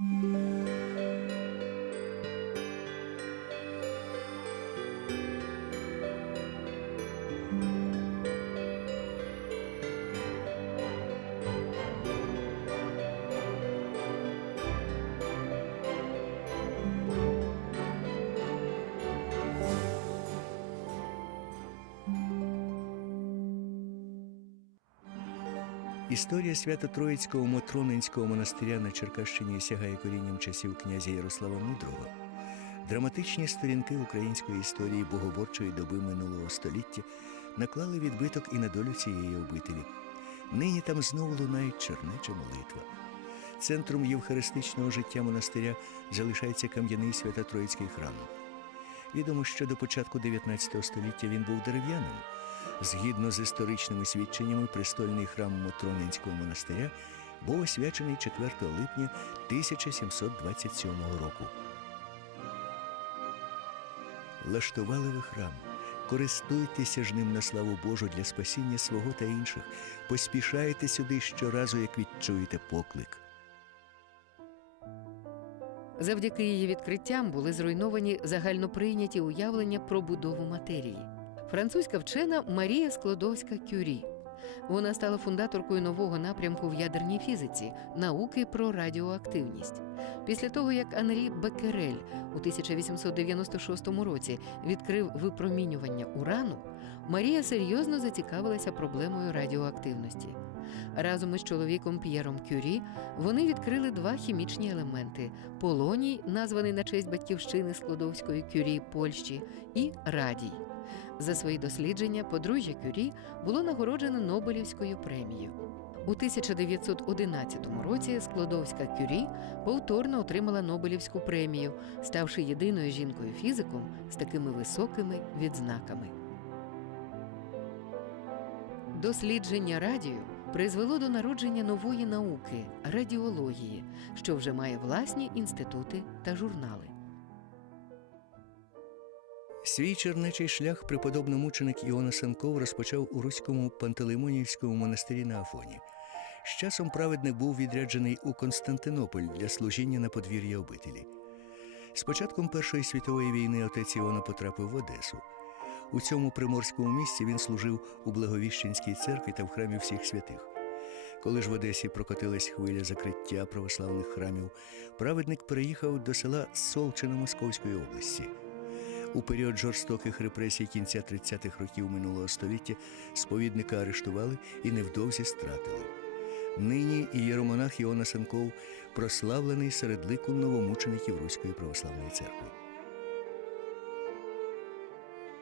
Música Історія Свято-Троїцького Мотронинського монастиря на Черкащині сягає корінням часів князя Ярослава Мудрого. Драматичні сторінки української історії богоборчої доби минулого століття наклали відбиток і на долю цієї обителі. Нині там знову лунає чернеча молитва. Центром євхаристичного життя монастиря залишається кам'яний Свято-Троїцький храм. Відомо, що до початку 19 століття він був дерев'яним. Згідно з історичними свідченнями, престольний храм Мотронинського монастиря був освячений 4 липня 1727 року. Влаштували ви храм. Користуйтеся ж ним на славу Божу для спасіння свого та інших. Поспішайте сюди щоразу, як відчуєте поклик. Завдяки її відкриттям були зруйновані загальноприйняті уявлення про будову матерії. Французька вчена Марія Склодовська Кюрі. Вона стала фундаторкою нового напрямку в ядерній фізиці науки про радіоактивність. Після того, як Анрі Беккерель у 1896 році відкрив випромінювання урану, Марія серйозно зацікавилася проблемою радіоактивності. Разом із чоловіком П'єром Кюрі вони відкрили два хімічні елементи: полоній, названий на честь батьківщини Складовської Кюрі Польщі, і радій. За свої дослідження подружжя Кюрі було нагороджено Нобелівською премією. У 1911 році Складовська Кюрі повторно отримала Нобелівську премію, ставши єдиною жінкою-фізиком з такими високими відзнаками. Дослідження радію призвело до народження нової науки радіології, що вже має власні інститути та журнали. Свій чернечий шлях преподобномученик Іона Санков розпочав у Руському Пантелеймонівському монастирі на Афоні. З часом праведник був відряджений у Константинополь для служіння на подвір'я обителі. З початком Першої світової війни отець Іона потрапив в Одесу. У цьому приморському місці він служив у Благовіщенській церкві та в храмі всіх святих. Коли ж в Одесі прокотилась хвиля закриття православних храмів, праведник переїхав до села Солчина Московської області. У період жорстоких репресій кінця 30-х років минулого століття сповідника арештували і невдовзі стратили. Нині ієромонах Іона Санков прославлений серед лику новомучеників Руської православної церкви.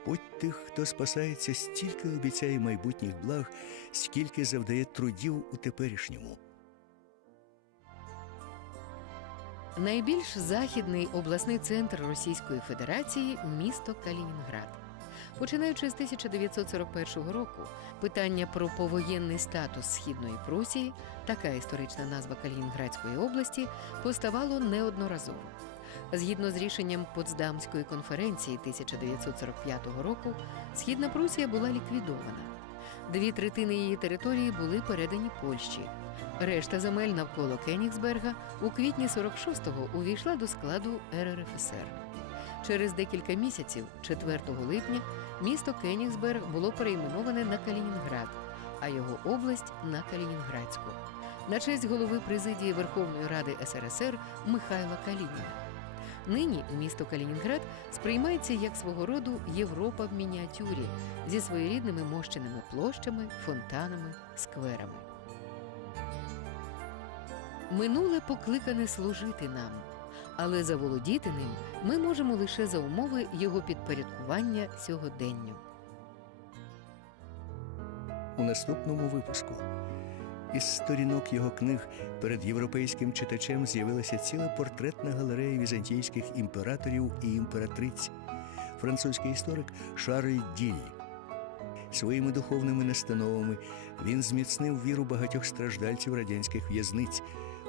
Путь тих, хто спасається, стільки обіцяє майбутніх благ, скільки завдає трудів у теперішньому. Найбільш західний обласний центр Російської Федерації місто Калінінград. Починаючи з 1941 року, питання про повоєнний статус Східної Прусії, така історична назва Калінінградської області, поставало неодноразово. Згідно з рішенням Потсдамської конференції 1945 року, Східна Прусія була ліквідована. Дві третини її території були передані Польщі. Решта земель навколо Кенігсберга у квітні 46-го увійшла до складу РРФСР. Через декілька місяців, 4 липня, місто Кенігсберг було перейменоване на Калінінград, а його область на Калінінградську. На честь голови президії Верховної Ради СРСР Михайла Калініна. Нині місто Калінінград сприймається як свого роду Європа в мініатюрі зі своєрідними мощеними площами, фонтанами, скверами. Минуле покликане служити нам, але заволодіти ним ми можемо лише за умови його підпорядкування сьогоденню. у наступному випуску. Із сторінок його книг перед європейським читачем з'явилася ціла портретна галерея візантійських імператорів і імператриць. Французький історик Шарль Діль. Своїми духовними настановами він зміцнив віру багатьох страждальців радянських в'язниць,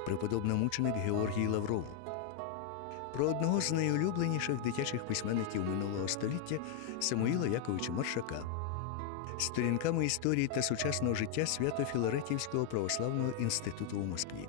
преподобномученик Георгій Лавров. Про одного з найулюбленіших дитячих письменників минулого століття Самуїла Яковича Маршака сторінками історії та сучасного життя Свято-Філаретівського православного інституту у Москві.